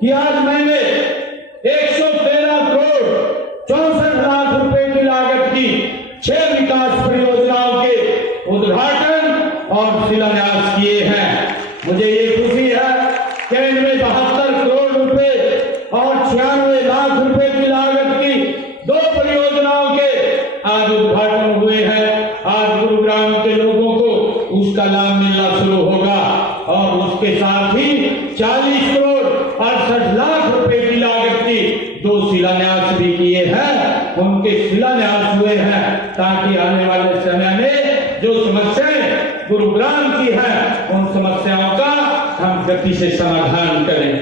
कि आज मैंने 113 करोड़ 64 लाख रुपए की लागत की 6 विकास परियोजनाओं के उद्घाटन और शिलान्यास किए हैं। मुझे ये खुशी है कि इनमें 72 करोड़ रुपए और 96 लाख रुपए की लागत की 2 परियोजनाओं के आज उद्घाटन हुए हैं। आज गुरुग्राम के लोगों को उसका लाभ मिलना शुरू होगा और उसके साथ ही 40 करोड़ 68 लाख रुपए की लागत की 2 शिलान्यास भी किए हैं। उनके शिलान्यास हुए हैं ताकि आने वाले समय में जो समस्याएं गुरुग्राम की हैं उन समस्याओं का हम गति से समाधान करें।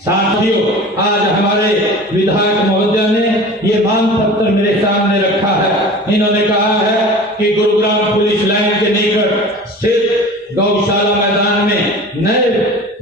साथियों, आज हमारे विधायक महोदय ने ये मांग पत्र मेरे सामने रखा है। इन्होंने कहा है कि गुरुग्राम पुलिस लाइन के निकट स्थित गौशाला मैदान में नए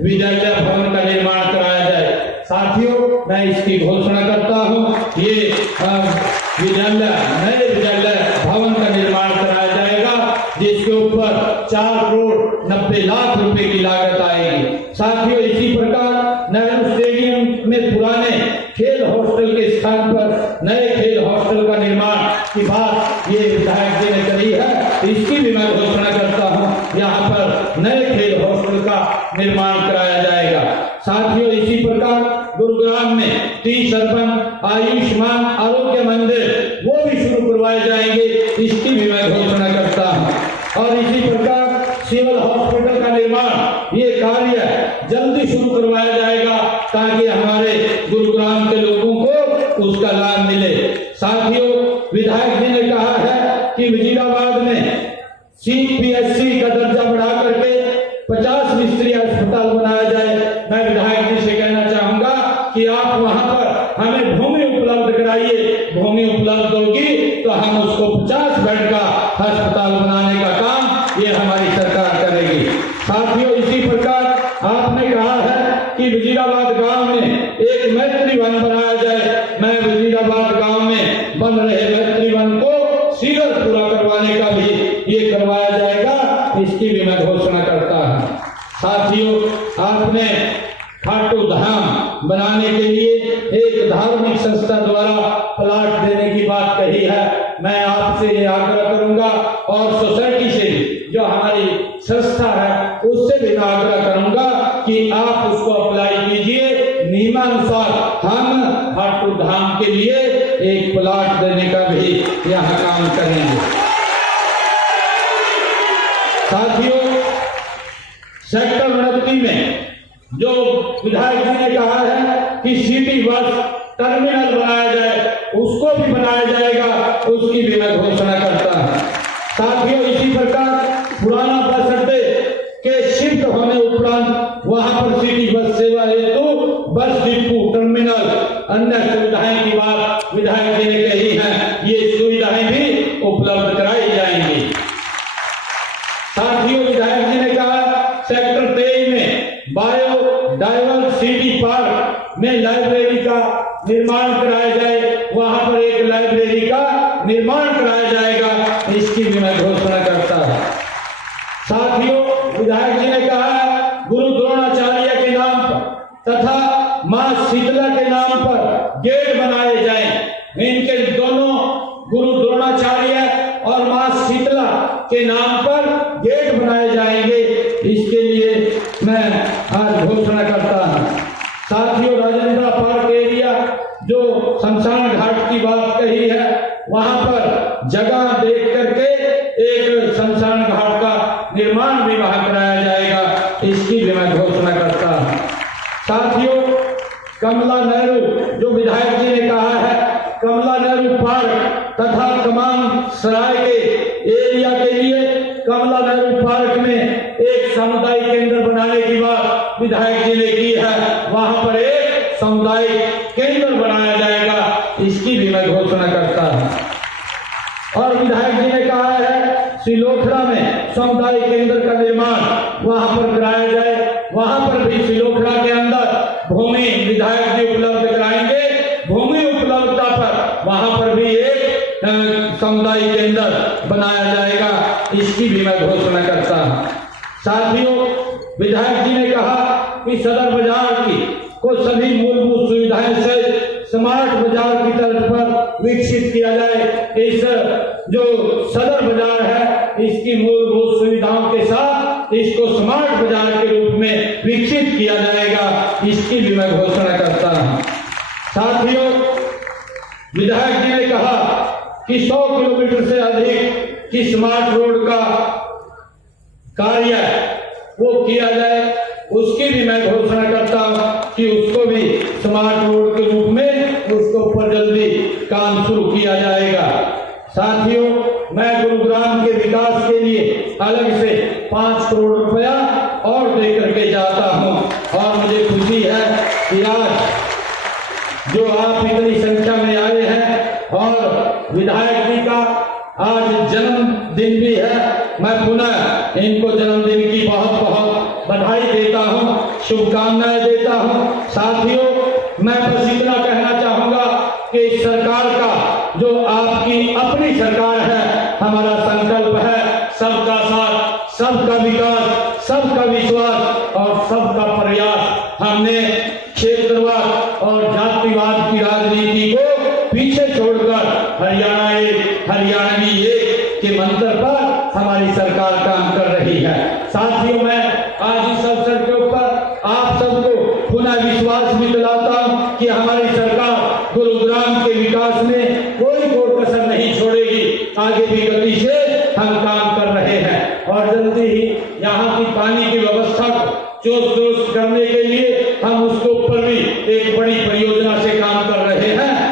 विद्यालय भवन का निर्माण कराया जाए। साथियों, मैं इसकी घोषणा करता हूँ, ये नए विद्यालय भवन का निर्माण कराया जाएगा जिसके ऊपर 4 करोड़ 90 लाख रुपए की लागत आएगी। साथियों, इसी प्रकार नेहरू स्टेडियम में पुराने खेल हॉस्टल के स्थान पर नए खेल हॉस्टल का निर्माण की बात ये विधायक जी ने करी है, इसकी भी मैं घोषणा करता हूँ, यहाँ पर नए खेल हॉस्टल का निर्माण कराया जाएगा। साथियों, इसी प्रकार गुरुग्राम में 30 अर्बन आयुष्मान आरोग्य मंदिर वो भी शुरू करवाए जाएंगे, इसकी भी मैं घोषणा करता हूँ। और इसी प्रकार सिविल हॉस्पिटल का निर्माण ये कार्य जल्दी शुरू करवाया जाएगा ताकि हमारे गुरुग्राम के लोगों को उसका लाभ मिले। साथियों, विधायक जी ने कहा है कि वजीराबाद में CPSC का दर्जा बढ़ा करके 50 बिस्तरी अस्पताल बनाया जाए। मैं विधायक जी से कहना चाहूंगा कि आप वहां पर हमें भूमि उपलब्ध कराइए। भूमि उपलब्ध होगी तो हम उसको 50 बेड का अस्पताल बनाने का काम ये हमारी सरकार करेगी। साथियों, इसी प्रकार आपने कहा है कि वजीराबाद गांव में एक मैत्री वन बनाया जाए। मैं वजीराबाद गांव में बन रहे मैत्री वन को शीघ्र पूरा करवाने का भी ये करवाया जाएगा, इसकी भी मैं घोषणा करता हूँ। साथियों, आपने खाटू धाम बनाने के लिए एक धार्मिक संस्था द्वारा प्लाट देने की बात कही है। मैं आपसे ये आग्रह करूंगा और सोसाइटी से जो हमारी संस्था है उससे भी मैं आग्रह करूंगा कि आप उसको अप्लाई कीजिए। नियमानुसार हम खाटू धाम के लिए एक प्लाट देने का भी यहाँ काम करेंगे। साथियों, सेक्टर 29 में जो विधायक जी ने कहा है कि सिटी बस टर्मिनल बनाया जाए, उसको भी बनाया जाएगा, उसकी भी मैं घोषणा करता हूं। साथियों, इसी प्रकार पुराना बस अड्डे के शिफ्ट होने उपरांत वहां पर सिटी बस सेवा हेतु बस डिपो टर्मिनल अन्य सुविधाएं की बात विधायक जी ने कही है, ये सुविधाएं भी उपलब्ध कराई जाएंगी। साथियों, विधायक जी ने कहा सेक्टर 23 में बायोडायवर्सिटी पार्क में लाइब्रेरी का निर्माण कराया जाए, वहां पर एक लाइब्रेरी का निर्माण कराया जाएगा, इसकी भी मैं घोषणा करता हूं। साथियों, विधायक जी ने कहा गुरु द्रोणाचार्य के नाम पर तथा मां शीतला के नाम पर गेट बनाए जाएं। इनके दोनों गुरु द्रोणाचार्य और मां शीतला के नाम पर गेट बनाए जाएंगे, इसके लिए मैं आज घोषणा करता हूं। साथियों, राजेंद्र पार्क एरिया जो शमशान घाट की बात कही है, वहां पर जगह देख करके एक शमशान घाट का निर्माण भी वहां कराया जाएगा, इसकी भी मैं घोषणा करता हूं। साथियों, कमला नेहरू जो विधायक जी ने कहा है, कमला नेहरू पार्क तथा कमान सराय के एरिया के लिए कमला नेहरू पार्क में एक सामुदायिक केंद्र बनाने की बात विधायक जी ने की है, वहां पर एक सामुदायिक केंद्र बनाया जाएगा, इसकी भी मैं घोषणा करता हूं। और विधायक जी ने कहा है सिलोखड़ा में सामुदायिक केंद्र का निर्माण वहां पर कराया जाए, वहां पर भी सिलोखड़ा के अंदर भूमि विधायक जी उपलब्ध कराएंगे। भूमि उपलब्धता पर वहां पर भी एक सामुदायिक केंद्र बनाया जाएगा, इसकी भी मैं घोषणा करता हूं। साथियों, विधायक जी ने कहा कि सदर बाजार की को सभी मूलभूत सुविधाएं से स्मार्ट बाजार की तर्ज पर विकसित किया जाए। इस जो सदर बाजार है इसकी मूलभूत सुविधाओं के साथ इसको स्मार्ट बाजार के रूप में विकसित किया जाएगा, इसकी भी मैं घोषणा करता हूं। साथियों, विधायक जी ने कहा कि 100 किलोमीटर से अधिक की स्मार्ट रोड का कार्य वो किया जाए, उसकी भी मैं घोषणा करता हूं कि उसको भी स्मार्ट रोड के रूप में उसके ऊपर जल्दी काम शुरू किया जाएगा। साथियों, मैं गुरुग्राम के विकास के लिए अलग से 5 करोड़ रुपया और दे करके जाता हूं और मुझे खुशी है कि आज जो आप इतनी संख्या में आए हैं और विधायक जी का आज जन्मदिन भी है, मैं पुनः इनको जन्मदिन की बहुत बहुत बधाई देता हूं, शुभकामनाएं देता हूं। साथियों, मैं बस इतना कहना चाहूंगा कि इस सरकार का जो आपकी अपनी सरकार है, हमारा संकल्प है सबका साथ, सबका विकास, सबका विश्वास और सबका प्रयास। हमने क्षेत्रवाद और जातिवाद की राजनीति को पीछे छोड़कर हरियाणा एक, हरियाणवी एक के मंत्र पर हमारी सरकार काम कर रही है। साथियों, मैं आज इस अवसर के ऊपर आप सबको पुनः विश्वास भी दिलाता हूं कि हमारी सरकार गुरुग्राम के विकास में कोई कोर कसर नहीं छोड़ेगी। आगे भी गति से हम काम कर रहे हैं और जल्दी ही यहाँ की पानी की व्यवस्था को चुस्त दुरुस्त करने के